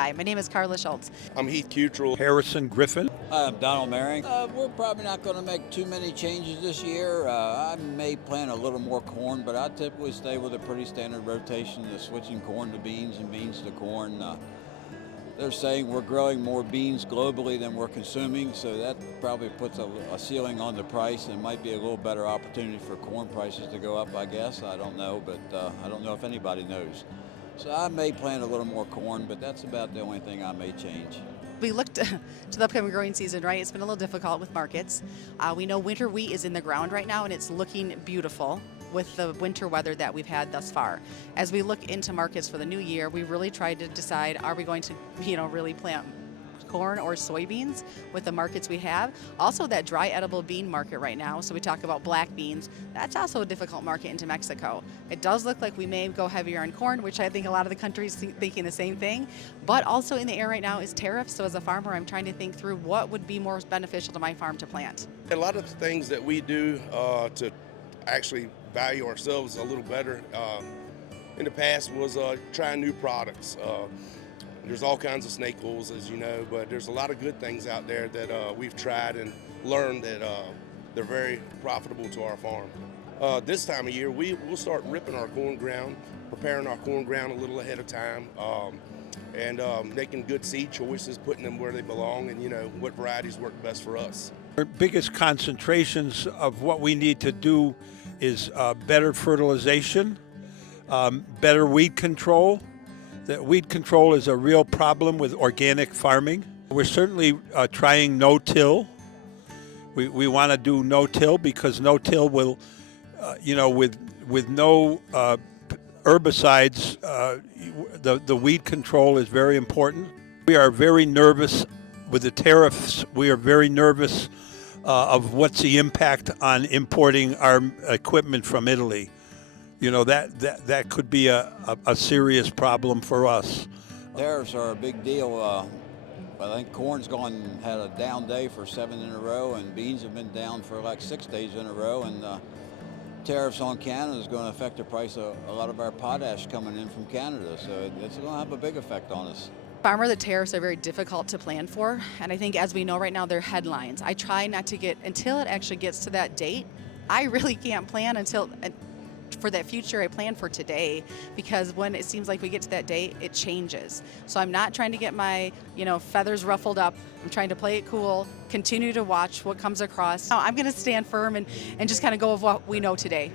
Hi, my name is Carla Schultz. I'm Heath Cutrell. Harrison Griffin. I'm Donald Maring. We're probably not going to make too many changes this year. I may plant a little more corn, but I typically stay with a pretty standard rotation of switching corn to beans and beans to corn. They're saying we're growing more beans globally than we're consuming, so that probably puts a ceiling on the price and might be a little better opportunity for corn prices to go up, I guess. I don't know, but I don't know if anybody knows. So I may plant a little more corn, but that's about the only thing I may change. We looked to the upcoming growing season, right? It's been a little difficult with markets. We know winter wheat is in the ground right now, and it's looking beautiful with the winter weather that we've had thus far. As we look into markets for the new year, we really tried to decide, are we going to, really plant corn or soybeans with the markets we have? Also, that dry edible bean market right now, so we talk about black beans, that's also a difficult market into Mexico. It does look like we may go heavier on corn, which I think a lot of the countries thinking the same thing, but also in the air right now is tariffs. So as a farmer, I'm trying to think through what would be more beneficial to my farm to plant. A lot of the things that we do to actually value ourselves a little better in the past was trying new products. There's all kinds of snake oils, as you know, but there's a lot of good things out there that we've tried and learned that they're very profitable to our farm. This time of year, we'll start ripping our corn ground, preparing our corn ground a little ahead of time, and making good seed choices, putting them where they belong, and what varieties work best for us. Our biggest concentrations of what we need to do is better fertilization, better weed control. That weed control is a real problem with organic farming. We're certainly trying no-till. We want to do no-till because no-till will, with no herbicides, the weed control is very important. We are very nervous with the tariffs. We are very nervous of what's the impact on importing our equipment from Italy. That could be a serious problem for us. Tariffs are a big deal. I think corn's had a down day for 7 in a row, and beans have been down for like 6 days in a row. And tariffs on Canada is going to affect the price of a lot of our potash coming in from Canada. So it's going to have a big effect on us. Farmer, the tariffs are very difficult to plan for, and I think as we know right now, they're headlines. I try not to until it actually gets to that date. I really can't plan for that future. I plan for today, because when it seems like we get to that day, it changes. So I'm not trying to get my feathers ruffled up. I'm trying to play it cool, continue to watch what comes across. I'm going to stand firm and just kind of go with what we know today.